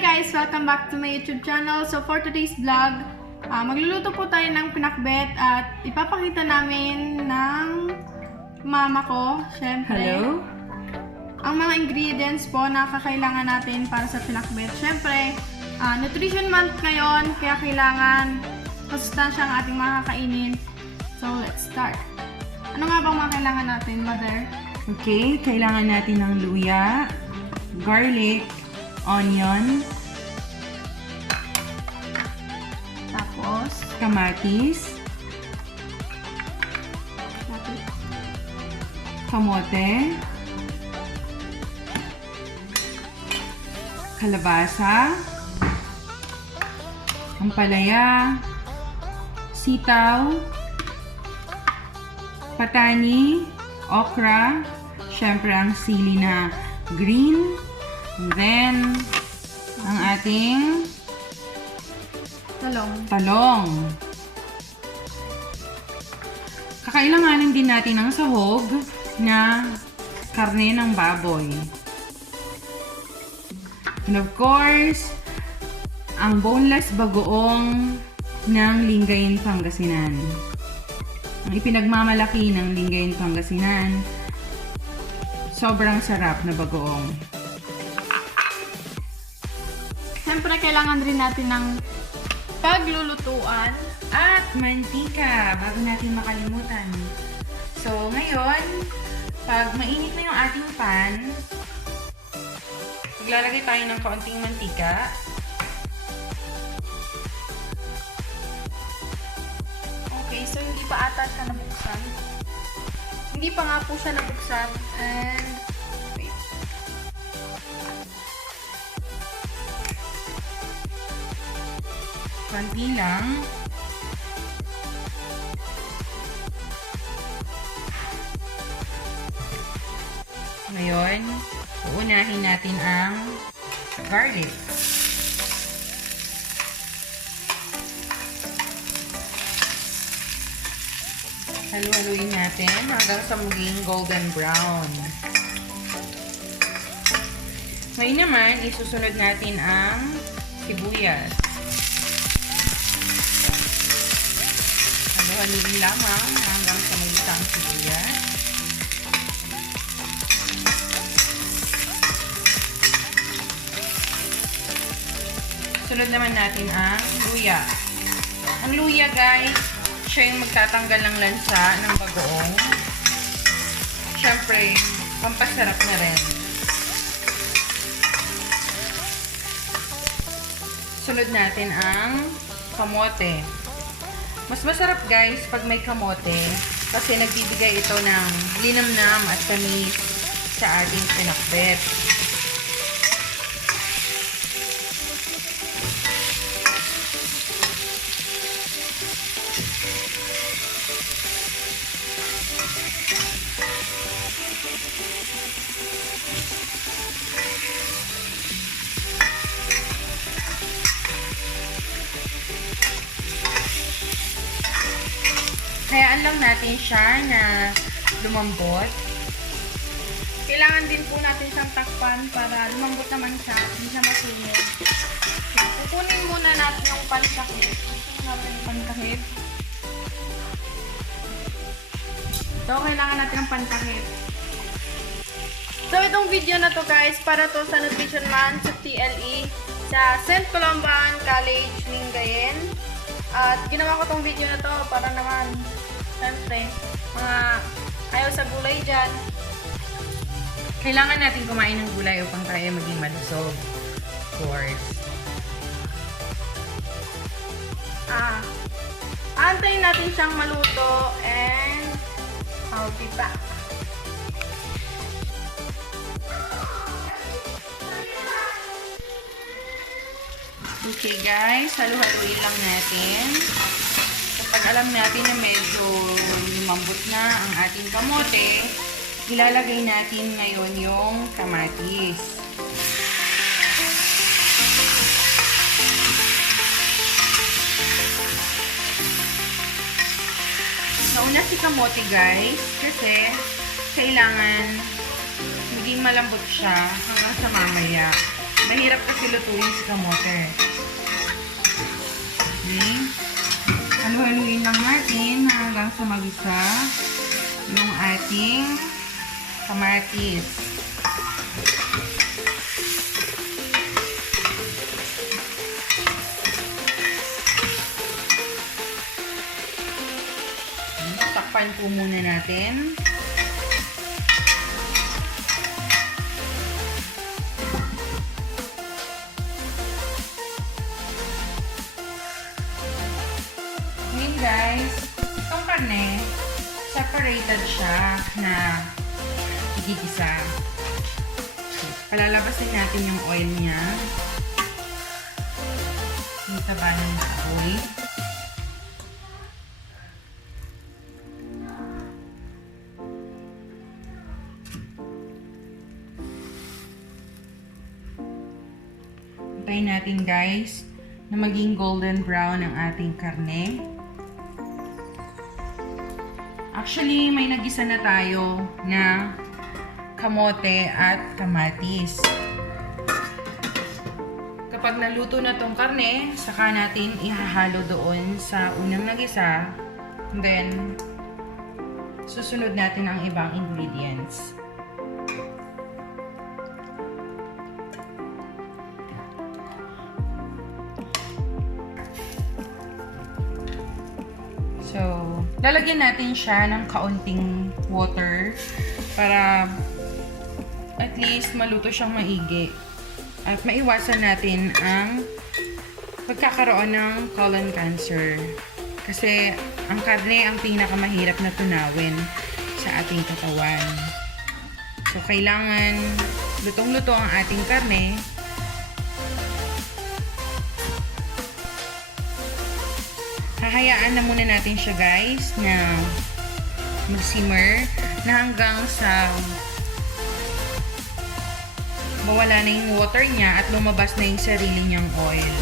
guys! Welcome back to my YouTube channel. So for today's vlog, magluluto po tayo ng pinakbet at ipapakita namin ng mama ko, syempre. Hello? Ang mga ingredients po na kakailangan natin para sa pinakbet. Syempre, nutrition month ngayon, kaya kailangan masustansya ang ating mga kakainin. So let's start. Ano nga bang mga kailangan natin, mother? Okay, kailangan natin ng luya, garlic, onion, Tapos, kamatis, kamote, kalabasa, ampalaya, sitaw, patani, okra, syempre ang sili na green, and then ang ating talong. Kakailanganin din natin ng sahog na karne ng baboy. And of course, ang boneless bagoong ng Lingayen, Pangasinan. Ang ipinagmamalaki ng Lingayen, Pangasinan. Sobrang sarap na bagoong. Siyempre, kailangan rin natin ng paglulutuan At mantika, bago natin makalimutan. So, ngayon, pag mainit na yung ating pan, maglalagay tayo ng kaunting mantika. Okay, so hindi pa ata siya nabuksan. Hindi pa nga po siya nabuksan. And, wait. Konti lang. Ngayon, uunahin natin ang garlic. Halu-haluin natin hanggang sa maging golden brown. Ngayon naman, isusunod natin ang sibuyas. Halu-haluin lamang hanggang sa maging ang sibuyas. Sunod naman natin ang luya. Ang luya, guys, siya yung magtatanggal ng lansa ng bagoong. Siyempre, pampasarap na rin. Sunod natin ang kamote. Mas masarap, guys, pag may kamote kasi nagbibigay ito ng linamnam at tamis sa ating pinakbet. Hayaan lang natin siya na lumambot. Kailangan din po natin siyang takpan para lumambot naman siya. Hindi siya masunog. Kukunin muna natin yung pansakit. So, kailangan natin ng pansakit. So, itong video na to, guys, para to sa Nutrition Month sa TLE sa St. Columban College, Lingayen. At ginawa ko tong video na to para naman, siyempre, mga ayaw sa gulay dyan. Kailangan natin kumain ng gulay upang tayo maging malusog. Of course. Aantayin natin siyang maluto and I'll be back. Okay guys, halu-haluin lang natin. Kapag alam natin na medyo lumambot na ang ating kamote, ilalagay natin ngayon yung kamatis. Nauna si kamote guys, kasi kailangan maging malambot siya hanggang sa mamaya. Mahirap Mahirap kasi lutuin si kamote. Okay. Halu-haluin lang natin hanggang sa magisa yung ating kamatis. Takpan po muna natin. Ngayon guys, itong karne, separated siya na igigisa. Palalabasin natin yung oil niya. Yung taba ng baboy. Antayin natin guys na maging golden brown ang ating karne. Actually, may nagisa na tayo na kamote at kamatis. Kapag naluto na tong karne, saka natin ihahalo doon sa unang nagisa. Then, susunod natin ang ibang ingredients. So, lalagyan natin siya ng kaunting water para at least maluto siyang maigi. At maiwasan natin ang pagkakaroon ng colon cancer. Kasi ang karne ang pinakamahirap na tunawin sa ating katawan. So, kailangan lutong-luto ang ating karne. Hahayaan na muna natin siya guys na mag-simmer na hanggang sa mawala na yung water niya at lumabas na yung sarili niyang oil.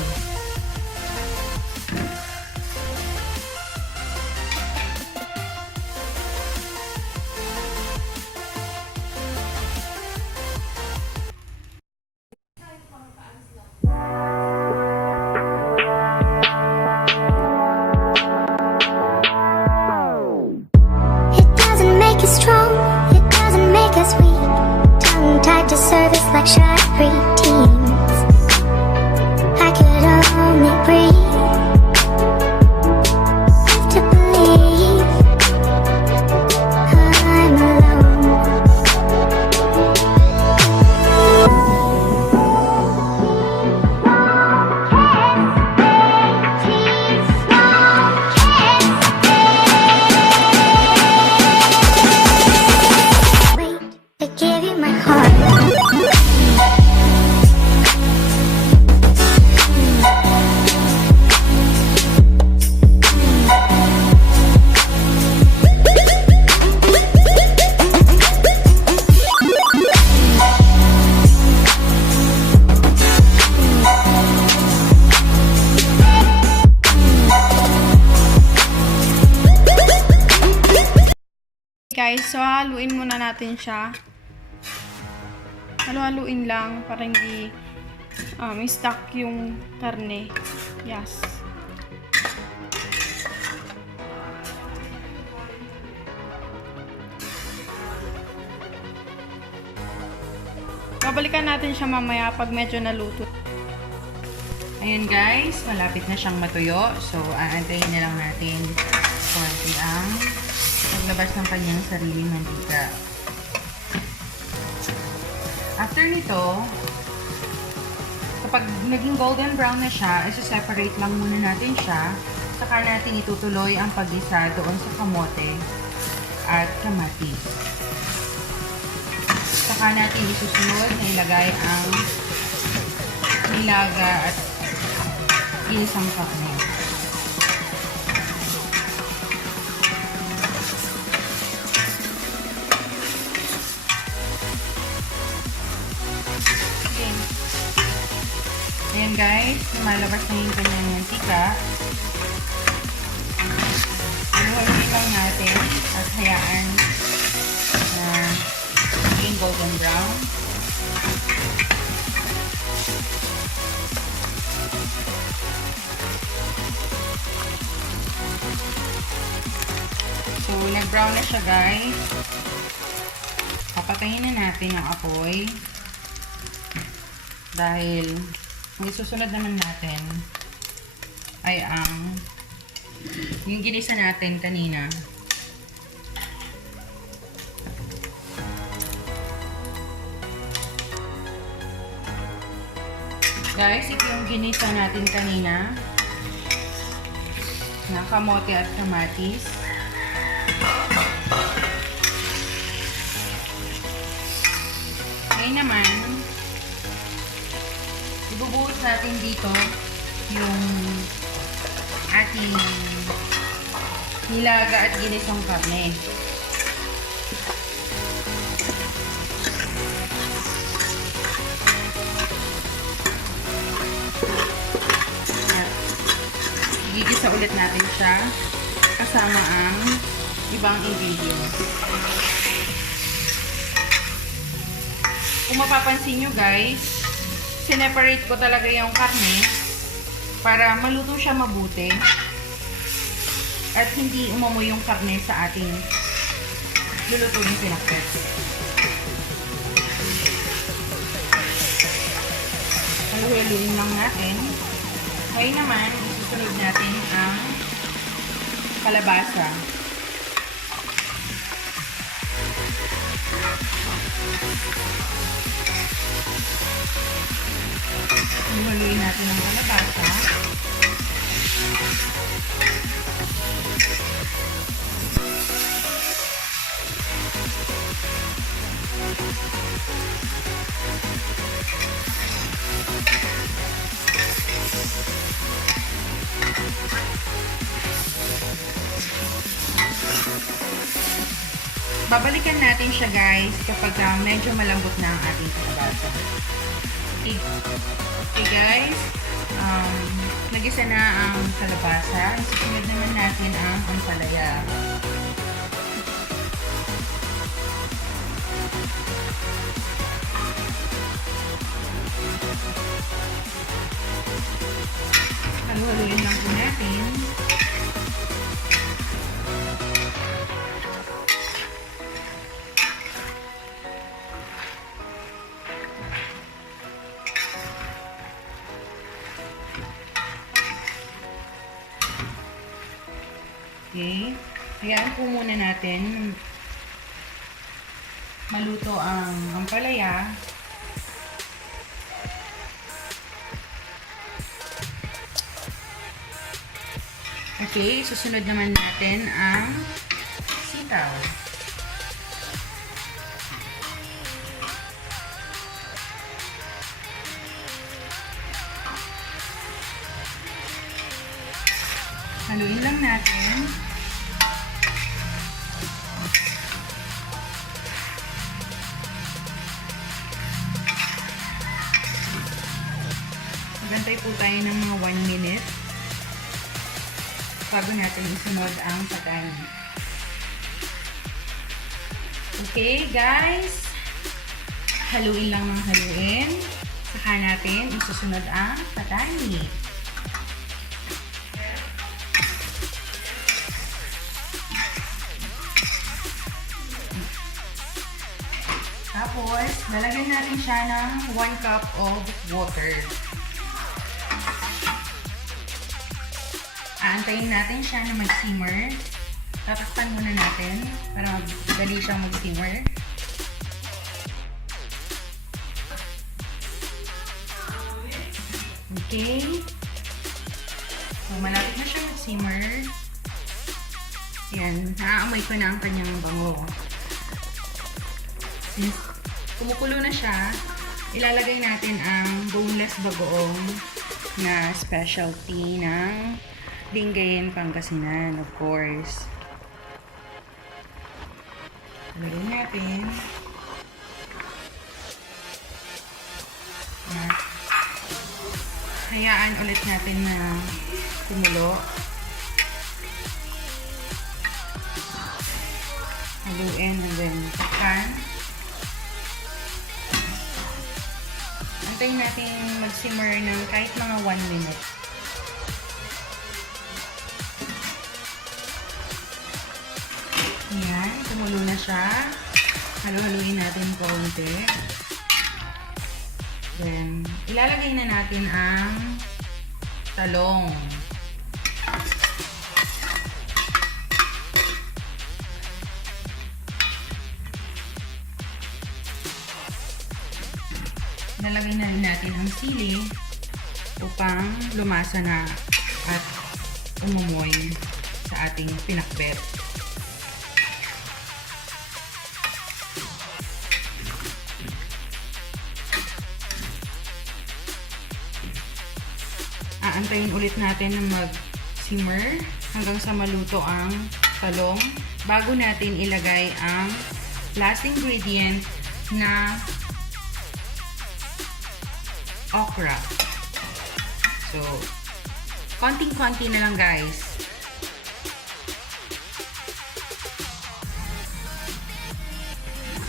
Strong, it doesn't make us weak. Tongue-tied to service like sharp preteens. I could only breathe. Live to believe I'm alone. Guys, so haluin muna natin siya. Halu-haluin lang para hindi stuck yung karne. Yes. Babalikan natin siya mamaya pag medyo naluto. Ayan guys, malapit na siyang matuyo. So, aantayin na lang natin konti ang paglabas ng kanyang sariling mantika. After nito, kapag naging golden brown na siya, isa-separate lang muna natin siya. Saka natin itutuloy ang paggisa doon sa kamote at kamatis. Saka natin isusunod na ilagay ang nilaga at ginisang karne. Ayan guys, lumalabas na yung kanyang mantika. Haluin lang natin at hayaan na maging golden brown. nag-brown na siya, guys. Papatayin na natin ang apoy. Dahil, ang isusunod naman natin ay yung ginisa natin kanina. Guys, ito yung ginisa natin kanina na kamote at kamatis. Ngayon naman, ibubuhos natin dito yung ating nilaga at ginisang karne. Igigisa ulit natin siya kasama ang ibang ingredients. Kung mapapansin nyo guys, sineparate ko talaga yung karne para maluto siya mabuti at hindi umamoy yung karne sa ating lulutuin pinakbet. Haluin lang natin. Ngayon naman, isusunod natin ang kalabasa. Haluin natin ang kalabasa. Babalikan natin siya guys kapag medyo malambot na ang ating kalabasa. Okay guys, nagisa na ang kalabasa. Susunod naman natin ang ampalaya. Haluin lang po natin. Okay. Hayaan po muna natin maluto ang ampalaya. Okay, susunod naman natin ang sitaw. Haluin lang natin. Magantay po tayo ng mga 1 minute bago natin isunod ang patay. Okay guys, haluin lang ng haluin. Saka natin isusunod ang patay. Tapos, lalagyan natin siya ng 1 cup of water. Aantayin natin siya na mag-simmer. Tatakpan muna natin para dali siyang mag-simmer. Okay. So, malapit na siya mag-simmer. Yan. Naaamoy ko na ang kanyang bango. Since kumukulo na siya, ilalagay natin ang boneless bagoong na specialty ng Lingayen, Pangasinan, of course. Lagay natin. At hayaan ulit natin na kumulo. Haluin and then takpan. Antayin natin mag-simmer ng kahit mga 1 minute. Ayan, tumulo na siya. Halo-haluin natin konti. Then, ilalagay na natin ang talong. Ilalagay na rin natin ang sili upang lumasa na at umumoy sa ating pinakbet. Aantayin ulit natin na mag-simmer hanggang sa maluto ang talong bago natin ilagay ang last ingredient na okra. So, konting-konti na lang guys.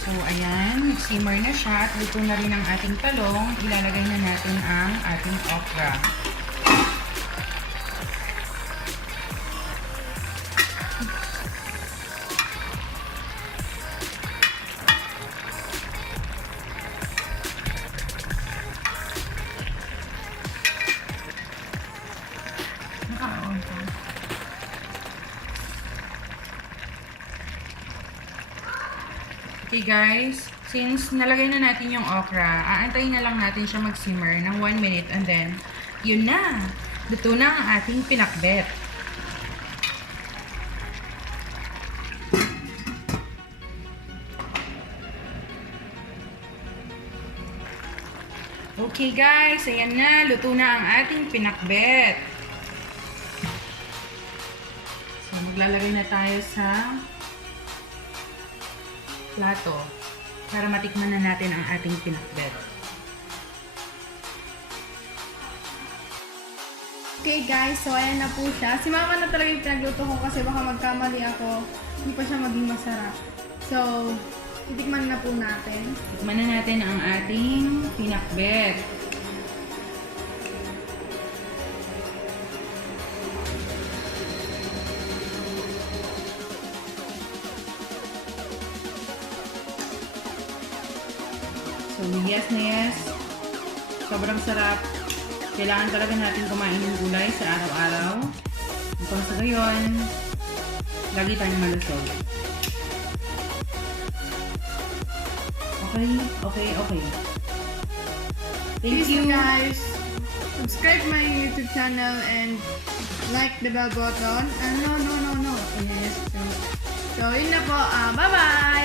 So, ayan, simmer na siya at luto na rin ang ating talong. Ilalagay na natin ang ating okra. Okay guys, since nalagay na natin yung okra, aantayin na lang natin siya mag-simmer ng 1 minute and then, yun na! Luto na ang ating pinakbet. Okay guys, ayan na, luto na ang ating pinakbet. So, maglalagay na tayo sa plato para matikman na natin ang ating pinakbet. Okay guys, so ayan na po siya. Si mama na talaga yung pinagluto ko kasi baka magkamali ako. Hindi pa siya maging masarap. So, titikman na po natin. Tikman na natin ang ating pinakbet. So, yes na yes. Sobrang sarap. Kailangan talaga natin kumain ng gulay sa araw-araw. Upang sa gayon, lagi tayong malusog. Okay, okay, okay. Thank Please you. guys, subscribe my YouTube channel and like the bell button. No. Yes. So yun na po. Bye-bye!